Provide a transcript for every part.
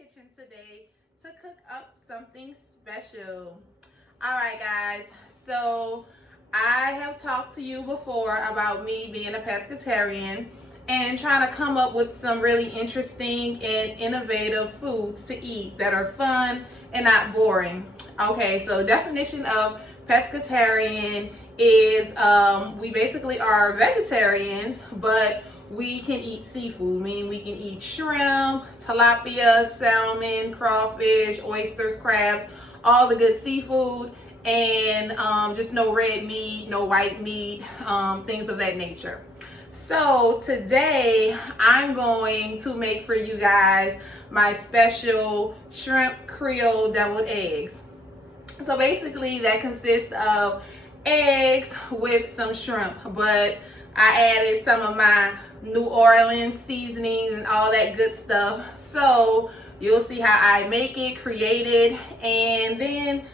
kitchen today to cook up something special. All right, guys, so I have talked to you before about me being a pescatarian and trying to come up with some really interesting and innovative foods to eat that are fun and not boring. Okay, so definition of pescatarian is we basically are vegetarians, but we can eat seafood, meaning we can eat shrimp, tilapia, salmon, crawfish, oysters, crabs, all the good seafood, and just no red meat, no white meat, things of that nature. So today I'm going to make for you guys my special shrimp Creole deviled eggs. So basically that consists of eggs with some shrimp, but I added some of my New Orleans seasonings and all that good stuff. So you'll see how I make it, create it, and then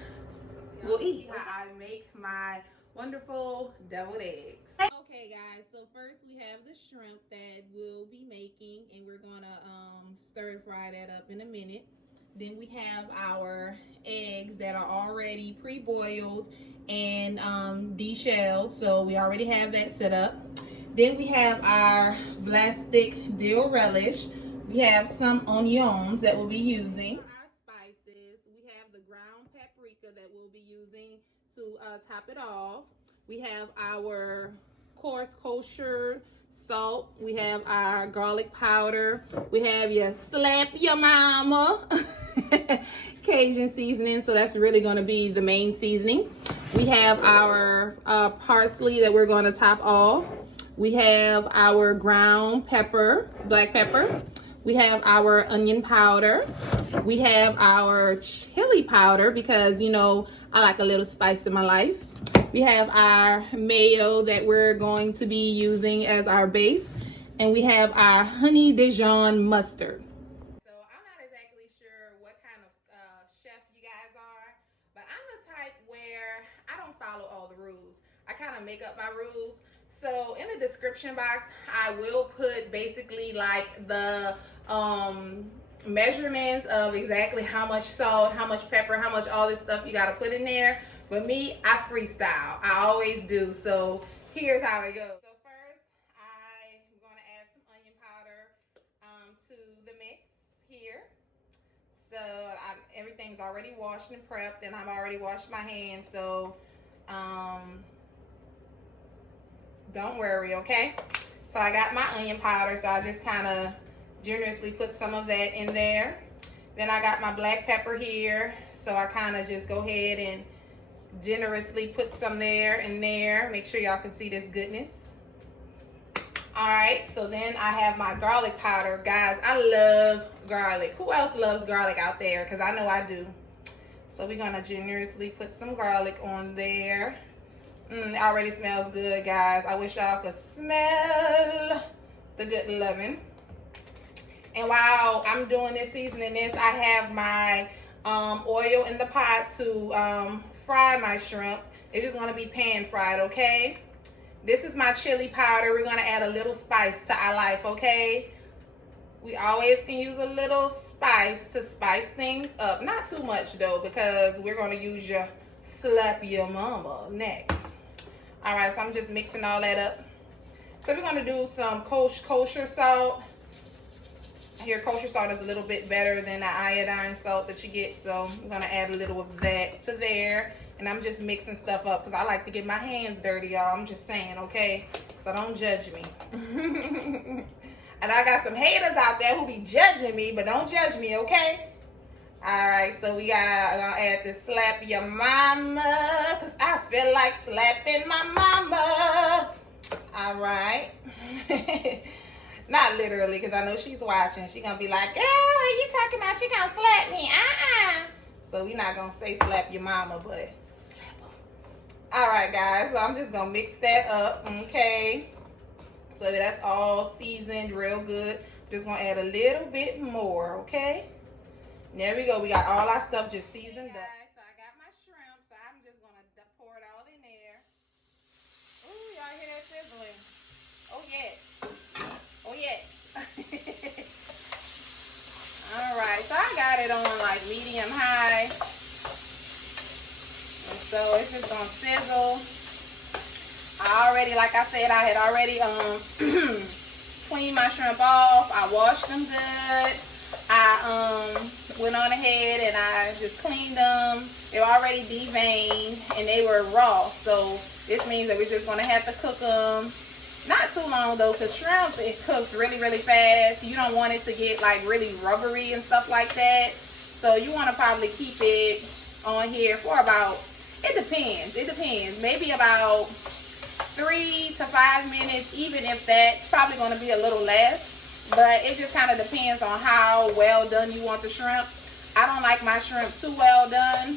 we'll eat how I make my wonderful deviled eggs. Okay guys, so first we have the shrimp that we'll be making, and we're gonna stir fry that up in a minute. Then we have our eggs that are already pre-boiled and deshelled, so we already have that set up. Then we have our plastic dill relish. We have some onions that we'll be using. Our spices, we have the ground paprika that we'll be using to top it off. We have our coarse kosher salt. We have our garlic powder. We have your slap your mama Cajun seasoning, so that's really going to be the main seasoning. We have our parsley that we're going to top off. We have our ground pepper, black pepper. We have our onion powder. We have our chili powder because, you know, I like a little spice in my life. We have our mayo that we're going to be using as our base. And we have our honey Dijon mustard. So I'm not exactly sure what kind of chef you guys are, but I'm the type where I don't follow all the rules. I kind of make up my rules. So in the description box, I will put basically like the measurements of exactly how much salt, how much pepper, how much all this stuff you got to put in there. But me, I freestyle. I always do. So here's how it goes. So first, I'm going to add some onion powder to the mix here. So everything's already washed and prepped, and I've already washed my hands. So don't worry, okay? So I got my onion powder, so I just kind of generously put some of that in there. Then I got my black pepper here, so I kind of just go ahead and generously put some there and there. Make sure y'all can see this goodness. All right, so then I have my garlic powder. Guys, I love garlic. Who else loves garlic out there? Because I know I do. So we're gonna generously put some garlic on there. It already smells good, guys. I wish y'all could smell the good loving. And while I'm doing this, seasoning this, I have my oil in the pot to fry my shrimp. It's just gonna be pan fried, okay? This is my chili powder. We're gonna add a little spice to our life, okay? We always can use a little spice to spice things up. Not too much though, because we're gonna use your slap your mama next. All right, so I'm just mixing all that up. So we're gonna do some kosher salt. I hear kosher salt is a little bit better than the iodine salt that you get, so I'm gonna add a little of that to there. And I'm just mixing stuff up because I like to get my hands dirty, y'all. I'm just saying, okay? So don't judge me. And I got some haters out there who be judging me, but don't judge me, okay? All right, so I'm gonna add this slap your mama, because I feel like slapping my mama. All right. Not literally, because I know she's watching. She's gonna be like, girl, what you talking about? You gonna slap me? So we're not gonna say slap your mama, but slap her. All right, guys, so I'm just gonna mix that up, okay? So that's all seasoned real good. Just gonna add a little bit more, okay? There we go. We got all our stuff just seasoned up. So I got my shrimp, so I'm just gonna pour it all in there. Ooh, y'all hear that sizzling? Oh yeah. Oh yeah. All right, so I got it on like medium high. And so it's just gonna sizzle. I already, like I said, I had already cleaned my shrimp off. I washed them good. I went on ahead and I just cleaned them. They were already deveined and they were raw. So this means that we're just gonna have to cook them. Not too long though, because shrimp, it cooks really, really fast. You don't want it to get like really rubbery and stuff like that. So you want to probably keep it on here for about, it depends. Maybe about 3 to 5 minutes, even if that's probably going to be a little less. But it just kind of depends on how well done you want the shrimp. I don't like my shrimp too well done.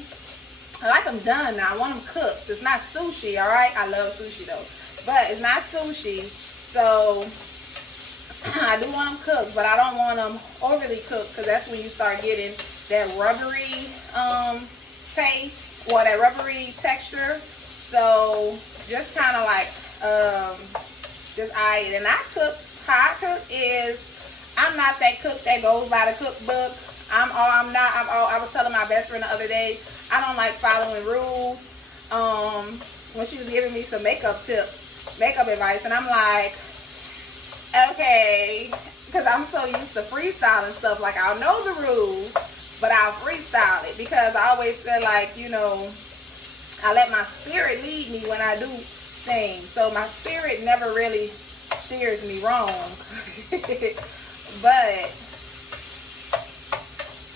I like them done now. I want them cooked. It's not sushi, all right? I love sushi though. But it's not sushi, so I do want them cooked, but I don't want them overly cooked, because that's when you start getting that rubbery taste, or that rubbery texture. So just kind of like just eye it. And how I cook is, I'm not that cook that goes by the cookbook. I was telling my best friend the other day, I don't like following rules. When she was giving me some makeup advice, and I'm like, okay, because I'm so used to freestyling stuff. Like, I'll know the rules, but I'll freestyle it, because I always feel like, you know, I let my spirit lead me when I do things. So my spirit never really steers me wrong. But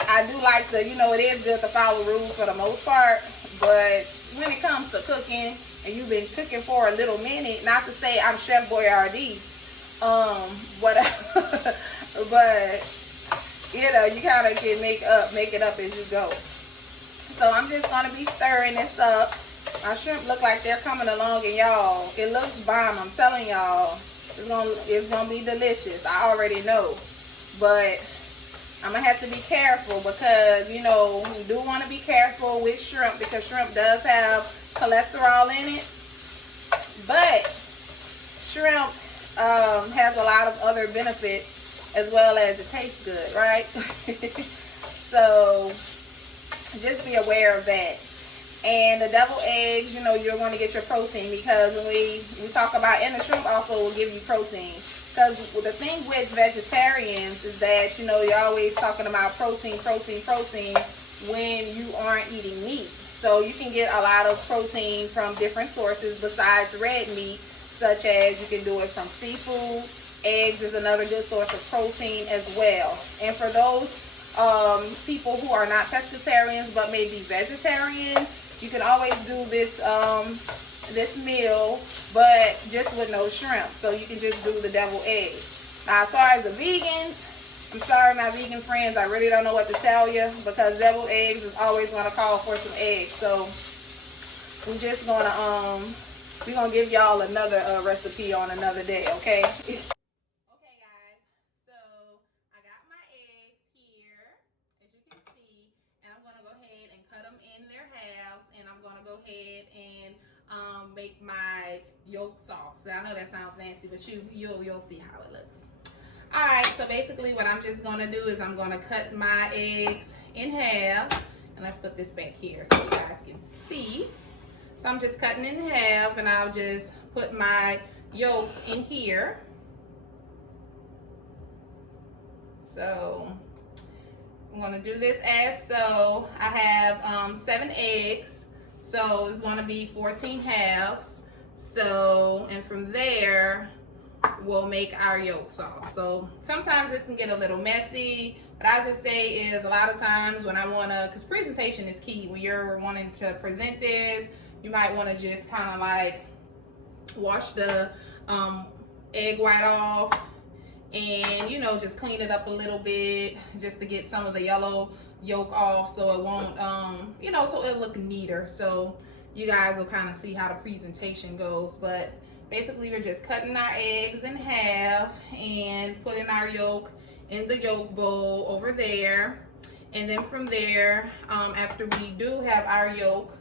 I do like to, you know, it is good to follow rules for the most part. But when it comes to cooking, and you've been cooking for a little minute, not to say I'm Chef Boyardee, but you know, you kind of can make it up as you go. So I'm just gonna be stirring this up. My shrimp look like they're coming along, and y'all, it looks bomb. I'm telling y'all, it's gonna be delicious. I already know, but I'm gonna have to be careful, because, you know, we do want to be careful with shrimp, because shrimp does have cholesterol in it. But shrimp has a lot of other benefits, as well as it tastes good, right? So just be aware of that. And the deviled eggs, you know, you're going to get your protein, because when we talk about, and the shrimp also will give you protein. Because the thing with vegetarians is that, you know, you're always talking about protein when you aren't eating meat. So you can get a lot of protein from different sources besides red meat, such as you can do it from seafood. Eggs is another good source of protein as well. And for those people who are not pescatarians but may be vegetarians, you can always do this this meal, but just with no shrimp. So you can just do the deviled eggs. Now, as far as the vegans, I'm sorry, my vegan friends, I really don't know what to tell you, because deviled eggs is always going to call for some eggs. So we're just going to we're going to give y'all another recipe on another day, okay? Okay, guys. So I got my eggs here, as you can see, and I'm going to go ahead and cut them in their halves, and I'm going to go ahead and make my yolk sauce. I know that sounds nasty, but you'll see how it looks. All right, so basically what I'm just gonna do is I'm gonna cut my eggs in half, and let's put this back here so you guys can see. So I'm just cutting in half, and I'll just put my yolks in here. So I'm gonna do this as so. I have 7 eggs, so it's gonna be 14 halves. So, and from there, we'll make our yolk sauce. So sometimes this can get a little messy, but I just say is a lot of times when I wanna, because presentation is key. When you're wanting to present this, you might wanna just kind of like wash the egg white off, and, you know, just clean it up a little bit just to get some of the yellow yolk off, so it won't, you know, so it'll look neater. So you guys will kind of see how the presentation goes. But basically, we're just cutting our eggs in half and putting our yolk in the yolk bowl over there. And then from there, after we do have our yolk,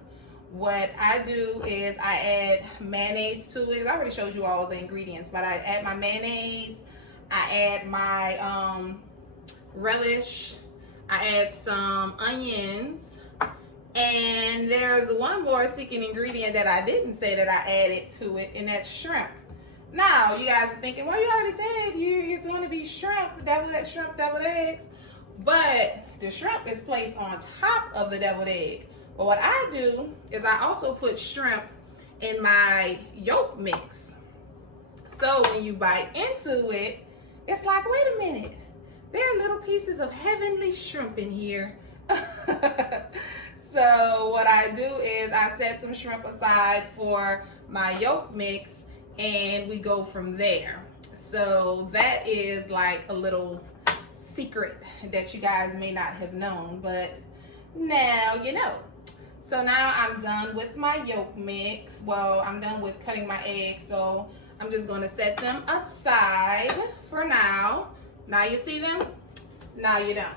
what I do is I add mayonnaise to it. I already showed you all the ingredients, but I add my mayonnaise, I add my relish, I add some onions. And there's one more secret ingredient that I didn't say that I added to it, and that's shrimp. Now, you guys are thinking, well, you already said it's going to be shrimp, deviled eggs. But the shrimp is placed on top of the deviled egg. But what I do is I also put shrimp in my yolk mix. So when you bite into it, it's like, wait a minute, there are little pieces of heavenly shrimp in here. So what I do is I set some shrimp aside for my yolk mix, and we go from there. So that is like a little secret that you guys may not have known, but now you know. So now I'm done with my yolk mix. Well, I'm done with cutting my eggs, so I'm just going to set them aside for now. Now you see them, now you don't.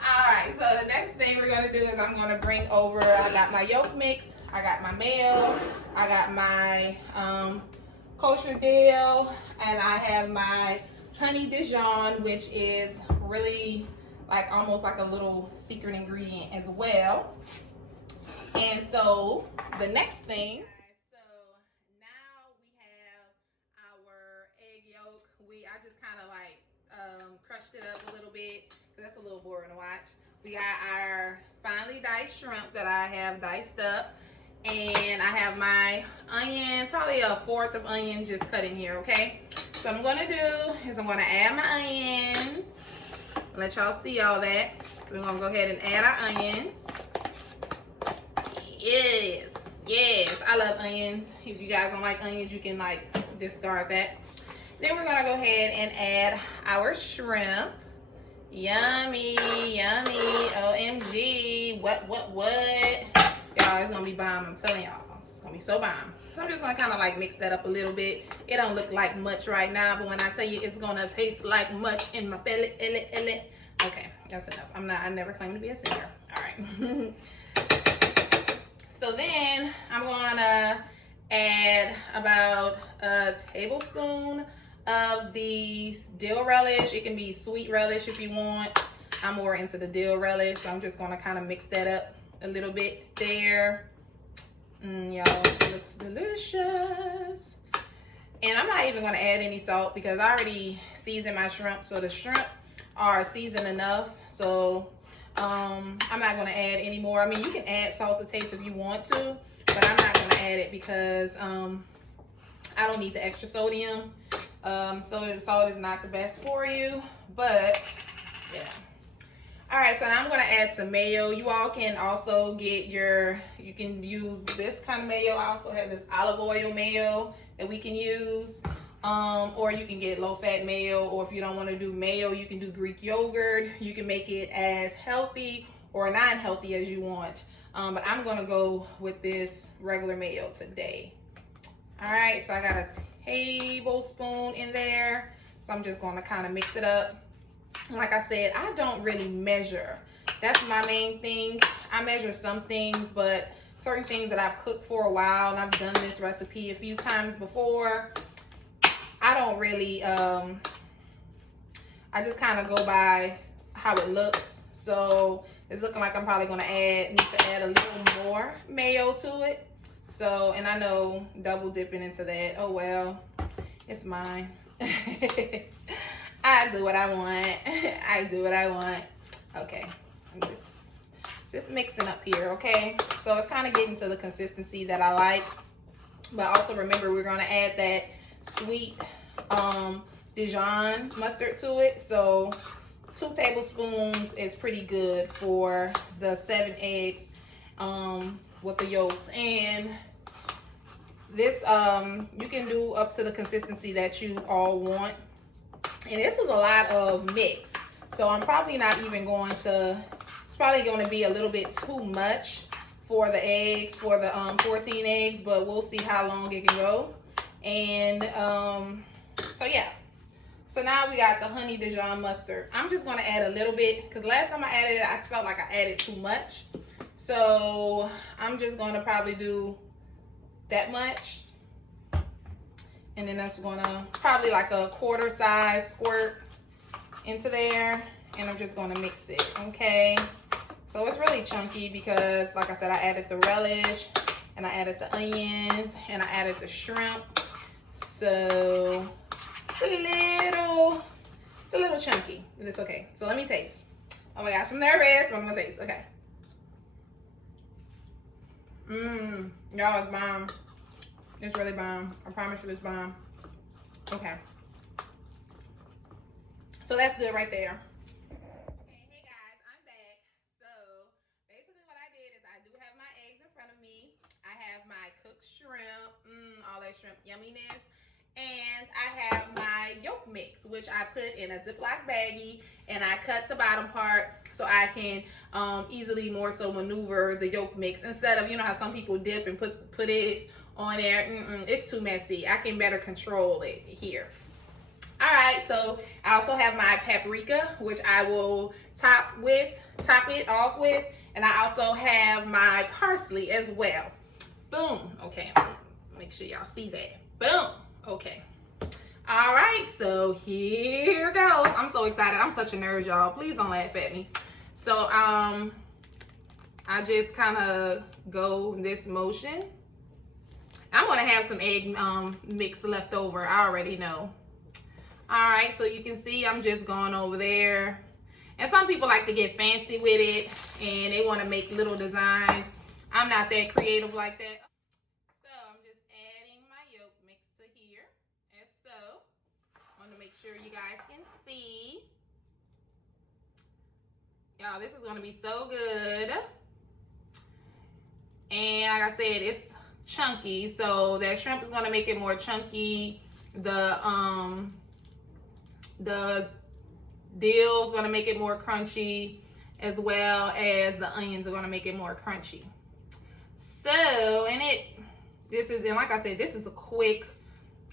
All right, so the next thing we're gonna do is I'm gonna bring over, I got my yolk mix, I got my mayo, I got my kosher dill, and I have my honey Dijon, which is really like almost like a little secret ingredient as well. And so the next thing, so now we have our egg yolk. I just kind of like crushed it up a little bit. That's a little boring to watch. We got our finely diced shrimp that I have diced up, and I have my onions, probably a fourth of onions just cut in here, okay? So what I'm gonna do is I'm gonna add my onions. I'll let y'all see all that. So we're gonna go ahead and add our onions. Yes, yes, I love onions. If you guys don't like onions, you can like discard that. Then we're gonna go ahead and add our shrimp. Yummy, yummy, OMG, what? Y'all, it's gonna be bomb, I'm telling y'all. It's gonna be so bomb. So I'm just gonna kind of like mix that up a little bit. It don't look like much right now, but when I tell you it's gonna taste like much in my belly, okay, that's enough. I never claimed to be a singer. All right. So then I'm gonna add about a tablespoon of the dill relish. It can be sweet relish if you want. I'm more into the dill relish, so I'm just gonna kind of mix that up a little bit there. Y'all, it looks delicious. And I'm not even gonna add any salt because I already seasoned my shrimp, so the shrimp are seasoned enough. So I'm not gonna add any more. I mean, you can add salt to taste if you want to, but I'm not gonna add it because I don't need the extra sodium. Salt is not the best for you, but yeah. All right, so now I'm gonna add some mayo. You all can also get you can use this kind of mayo. I also have this olive oil mayo that we can use, or you can get low-fat mayo, or if you don't want to do mayo, you can do Greek yogurt. You can make it as healthy or non-healthy as you want, but I'm gonna go with this regular mayo today. All right, so I got a tablespoon in there, so I'm just going to kind of mix it up. Like I said, I don't really measure. That's my main thing. I measure some things, but certain things that I've cooked for a while, and I've done this recipe a few times before, I don't really, I just kind of go by how it looks. So it's looking like I'm probably going to need to add a little more mayo to it. So, and I know double dipping into that, oh well, it's mine. I do what I want. I do what I want. Okay, I'm just mixing up here, okay? So it's kind of getting to the consistency that I like. But also remember, we're gonna add that sweet Dijon mustard to it. So 2 tablespoons is pretty good for the 7 eggs with the yolks. And this you can do up to the consistency that you all want. And this is a lot of mix, so I'm probably not even going to, it's probably going to be a little bit too much for the eggs, for the 14 eggs, but we'll see how long it can go. And so yeah, so now we got the honey Dijon mustard. I'm just going to add a little bit because last time I added it, I felt like I added too much. So I'm just going to probably do that much. And then that's gonna probably like a quarter size squirt into there. and I'm just going to mix it, okay? So it's really chunky because, like I said, I added the relish, and I added the onions, and I added the shrimp. So it's a little chunky, but it's okay. So let me taste. Oh my gosh, I'm nervous, but I'm gonna taste. Okay. Y'all, it's bomb. It's really bomb. I promise you it's bomb. Okay. So that's good right there. Hey guys, I'm back. So basically what I did is I do have my eggs in front of me. I have my cooked shrimp, all that shrimp yumminess. And I have my yolk mix, which I put in a Ziploc baggie, and I cut the bottom part so I can easily more so maneuver the yolk mix instead of, you know how some people dip and put it on there. It's too messy. I can better control it here. All right, so I also have my paprika, which I will top it off with, and I also have my parsley as well. Boom. Okay, make sure y'all see that. Boom. Okay. All right, so here goes. I'm so excited. I'm such a nerd, y'all. Please don't laugh at me. So I just kind of go this motion. I'm gonna have some egg mix left over. I already know. All right, so you can see I'm just going over there. And some people like to get fancy with it and they want to make little designs. I'm not that creative like that. So I'm just adding my yolk mix to here, as so. I want to make sure you guys can see. Y'all, this is going to be so good. And like I said, it's chunky, so that shrimp is going to make it more chunky. The dill is going to make it more crunchy, as well as the onions are going to make it more crunchy. So, and like I said, this is a quick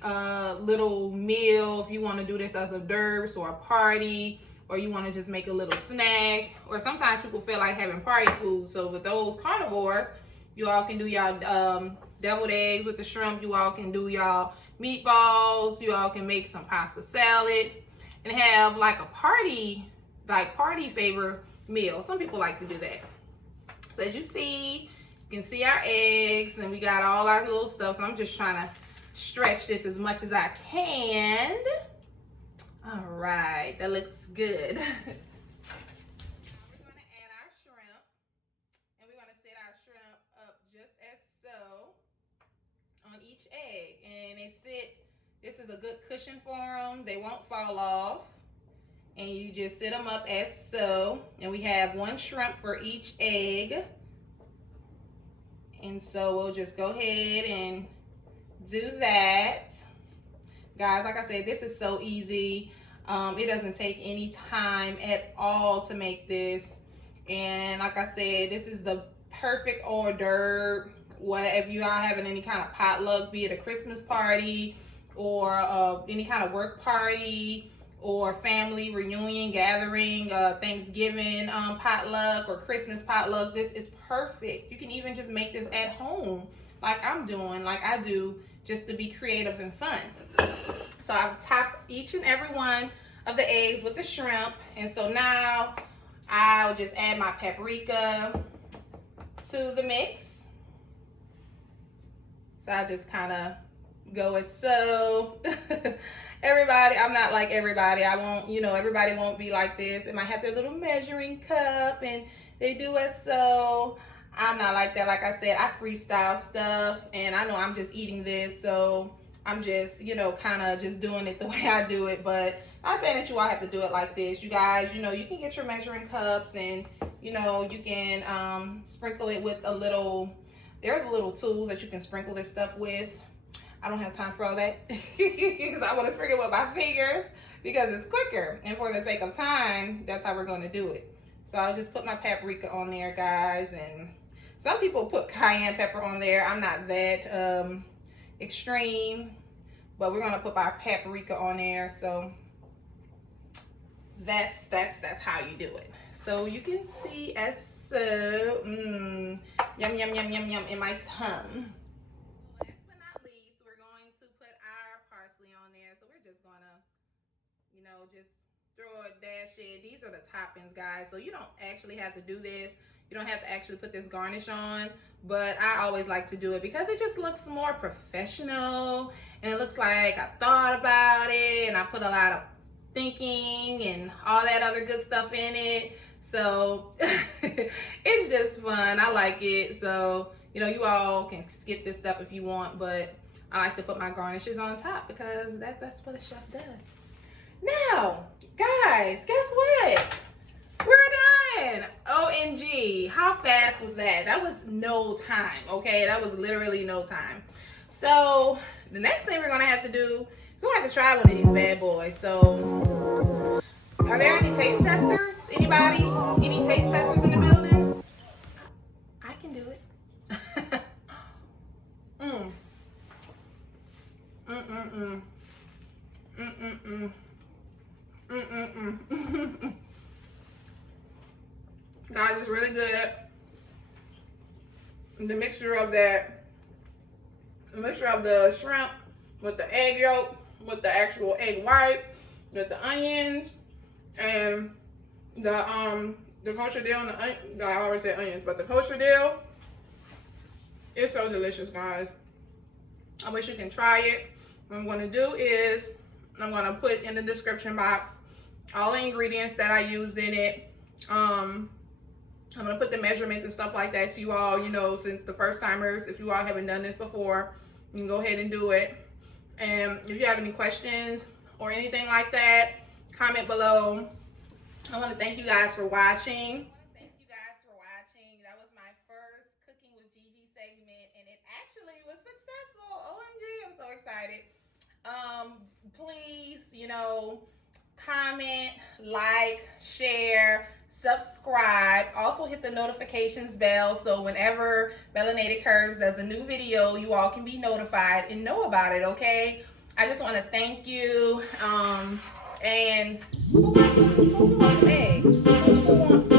little meal if you want to do this as a hors or a party, or you want to just make a little snack, or sometimes people feel like having party food. So with those carnivores, you all can do y'all deviled eggs with the shrimp. You all can do y'all meatballs. You all can make some pasta salad and have like a party favor meal. Some people like to do that. So as you see, you can see our eggs, and we got all our little stuff. So I'm just trying to stretch this as much as I can. All right, that looks good. We're going to add our shrimp, and we're going to set our shrimp up just as so on each egg. And this is a good cushion for them. They won't fall off. And you just set them up as so. And we have one shrimp for each egg. And so we'll just go ahead and do that. Guys, like I said, this is so easy. It doesn't take any time at all to make this. And like I said, this is the perfect hors d'oeuvre. If you are having any kind of potluck, be it a Christmas party or any kind of work party or family reunion gathering, Thanksgiving potluck or Christmas potluck, this is perfect. You can even just make this at home like I'm doing, like I do, just to be creative and fun. So I've topped each and every one of the eggs with the shrimp. And so now I'll just add my paprika to the mix. So I just kind of go as so. Everybody, I'm not like everybody. I won't, everybody won't be like this. They might have their little measuring cup and they do as so. I'm not like that. Like I said, I freestyle stuff, and I know I'm just eating this, so I'm just, kind of just doing it the way I do it. But I'm not saying that you all have to do it like this. You guys, you can get your measuring cups, and, you can sprinkle it with there's little tools that you can sprinkle this stuff with. I don't have time for all that because I want to sprinkle it with my fingers because it's quicker. And for the sake of time, that's how we're going to do it. So I'll just put my paprika on there, guys. And some people put cayenne pepper on there. I'm not that extreme, but we're going to put our paprika on there. So that's how you do it. So you can see as so, yum, yum, yum, yum, yum in my tongue. Last but not least, we're going to put our parsley on there. So we're just gonna, just throw a dash in. These are the toppings, guys, so you don't actually have to do this. You don't have to actually put this garnish on, but I always like to do it because it just looks more professional, and it looks like I thought about it and I put a lot of thinking and all that other good stuff in it. So it's just fun. I like it. So, you know, you all can skip this step if you want, but I like to put my garnishes on top because that's what a chef does. Now, guys, guess what? We're done. OMG. How fast was that? That was no time, okay? That was literally no time. So the next thing we're going to have to do is we're going to have to try one of these bad boys. So are there any taste testers? Anybody? Any taste testers in the building? I can do it. Guys, it's really good. The mixture of the shrimp with the egg yolk, with the actual egg white, with the onions, and the kosher dill and I always say onions, but the kosher dill, it's so delicious, guys. I wish you can try it. What I'm going to do is I'm going to put in the description box all the ingredients that I used in it. I'm going to put the measurements and stuff like that so you all, you know, since the first timers, if you all haven't done this before, you can go ahead and do it. And if you have any questions or anything like that, comment below. I want to thank you guys for watching. That was my first Cooking with Gigi segment, and it actually was successful. OMG, I'm so excited. Please, you know, comment, like, share, subscribe. Also hit the notifications bell so whenever Melanated Curves does a new video, you all can be notified and know about it, okay? I just want to thank you. And who wants some eggs? Who wants